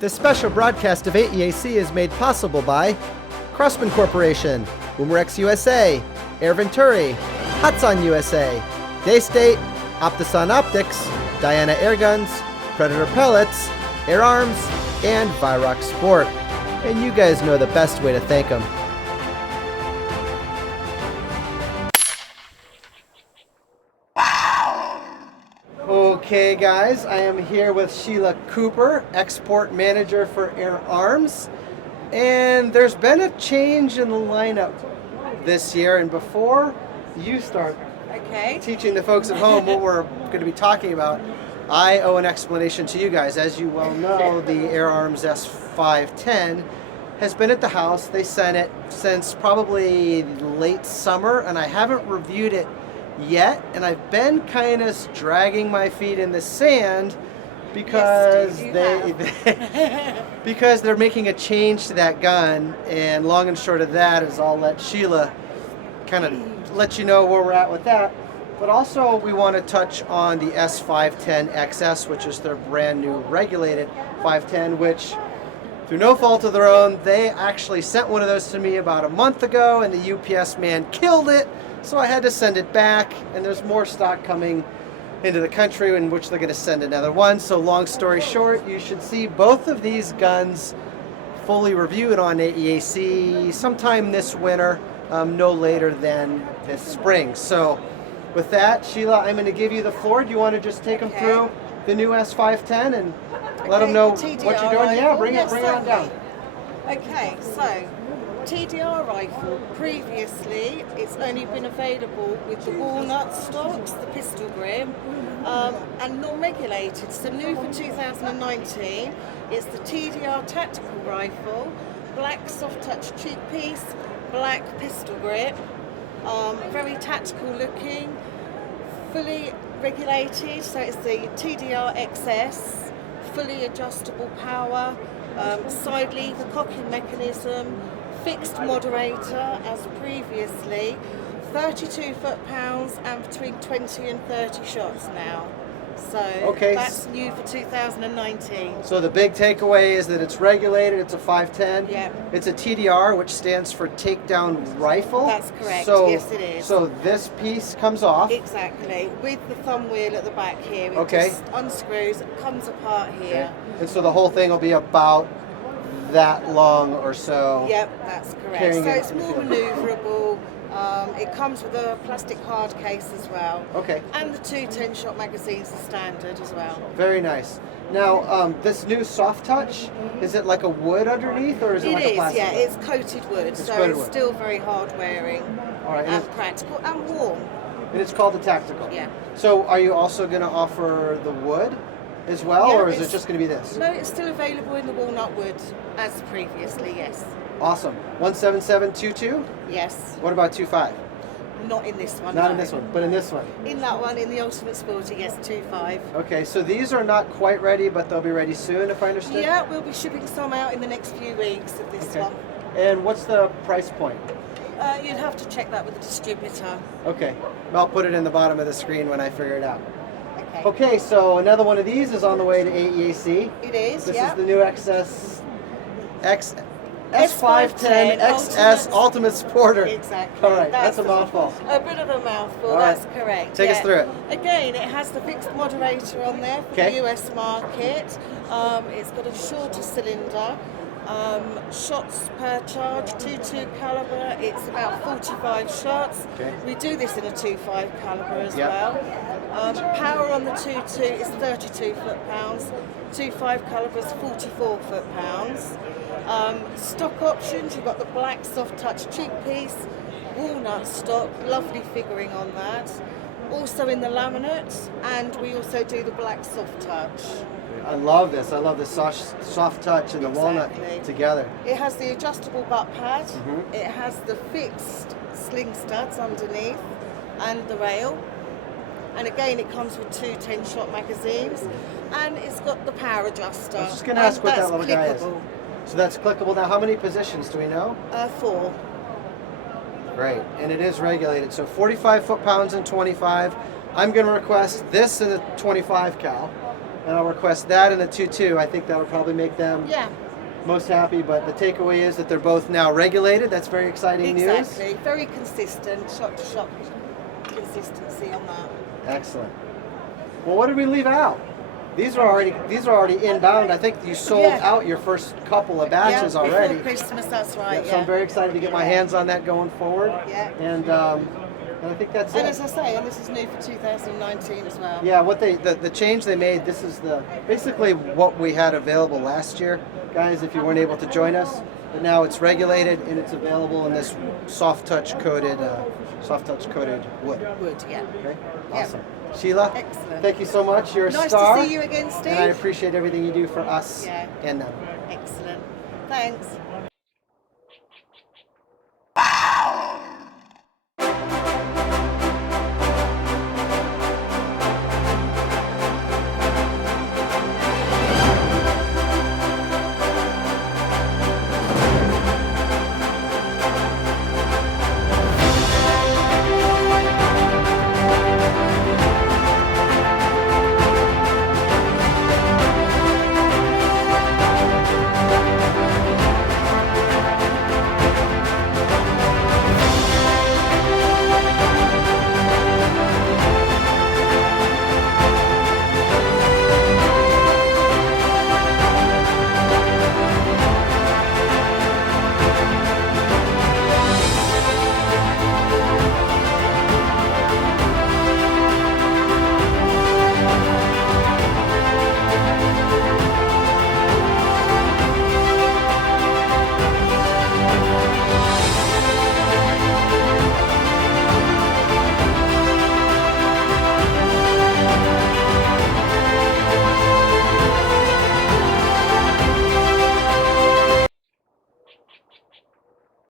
This special broadcast of AEAC is made possible by Crossman Corporation, Boomerex USA, Air Venturi, Hudson USA, Daystate, Optison Optics, Diana Airguns, Predator Pellets, Air Arms, and Virox Sport. And you guys know the best way to thank them. Okay guys, I am here with Shelia Cooper, Export Manager for Air Arms. And there's been a change in the lineup this year, and before you start teaching the folks at home what we're going to be talking about, I owe an explanation to you guys. As you well know, the Air Arms S510 has been at the house. They sent it since probably late summer, and I haven't reviewed it yet, and I've been kind of dragging my feet in the sand because because they're making a change to that gun. And long and short of that is I'll let Shelia kind of let you know where we're at with that. But also we want to touch on the S510 XS, which is their brand new regulated 510, which through no fault of their own, they actually sent one of those to me about a month ago, and the UPS man killed it, so I had to send it back. And there's more stock coming into the country in which they're going to send another one. So long story short, you should see both of these guns fully reviewed on AEAC sometime this winter, no later than this spring. So with that, Shelia, I'm going to give you the floor. Do you want to just take them through the new S510 and let them know what you're doing? Yeah, bring it on down. Okay, so TDR rifle, previously it's only been available with the walnut stocks, the pistol grip, and non-regulated. So new for 2019 is the TDR tactical rifle, black soft touch cheek piece, black pistol grip, very tactical looking, fully regulated, so it's the TDR XS, fully adjustable power, side lever cocking mechanism, fixed moderator as previously, 32 foot-pounds and between 20 and 30 shots now. So that's new for 2019. So the big takeaway is that it's regulated, it's a 510. Yeah. It's a TDR, which stands for takedown rifle. That's correct, so, yes it is. So this piece comes off. Exactly, with the thumb wheel at the back here. It just unscrews, it comes apart here. Okay. And so the whole thing will be about that long or so. Yep, that's correct. So it's more manoeuvrable. It comes with a plastic hard case as well. Okay. And the two 10-shot magazines are standard as well. Very nice. Now, this new soft touch, is it like a wood underneath, or is it like a plastic? Yeah, it's coated wood, it's still very hard wearing. All right. And practical and warm. And it's called the tactical. Yeah. So are you also going to offer the wood as well, or is it just going to be this? No, it's still available in the walnut wood as previously, yes. Awesome. 17722? Yes. What about 25? Not in this one. Not in this one, but in this one. In that one, in the Ultimate Sporter, yes, 25. Okay, so these are not quite ready, but they'll be ready soon, if I understand? Yeah, we'll be shipping some out in the next few weeks of this one. And what's the price point? You'd have to check that with the distributor. Okay, I'll put it in the bottom of the screen when I figure it out. Okay, so another one of these is on the way to AEAC. It is, This is the new S510 XS Ultimate Sporter. Exactly. All right, that's a mouthful. A bit of a mouthful, All that's right. correct. Take us through it. Again, it has the fixed moderator on there for the US market. It's got a shorter cylinder. Shots per charge, 2.2 caliber, it's about 45 shots. We do this in a 2.5 caliber as well. Power on the 2.2 is 32 foot-pounds, 2.5 caliber is 44 foot-pounds. Stock options, you've got the black soft touch cheek piece, walnut stock, lovely figuring on that. Also in the laminate, and we also do the black soft touch. I love this. I love the soft touch and the walnut together. It has the adjustable butt pad. It has the fixed sling studs underneath and the rail. And again, it comes with two 10-shot magazines. And it's got the power adjuster. I was just going to ask what that little guy is. So that's clickable. Now, how many positions do we know? 4. Great. And it is regulated. So 45 foot-pounds and 25. I'm going to request this in the 25 cal. and I'll request that and the 2.2. I think that'll probably make them Yeah, most happy. But the takeaway is that they're both now regulated. That's very exciting news. exactly. Very consistent, shot to shot consistency on that. Excellent. Well, what did we leave out? These are already inbound. I think you sold Yeah. out your first couple of batches Yeah, already. before Christmas, that's right. So I'm very excited to get my hands on that going forward. Yeah. And I think that's And it. as I say, and this is new for 2019 as well. Yeah, what the change they made, this is basically what we had available last year, guys, if you weren't able to join us. But now it's regulated and it's available in this soft touch coated wood. Wood, yeah. Okay? Yeah. Awesome. Sheila, Excellent. thank you so much. You're a Nice star. to see you again, Steve. And I appreciate everything you do for us Yeah. and them. Excellent. Thanks.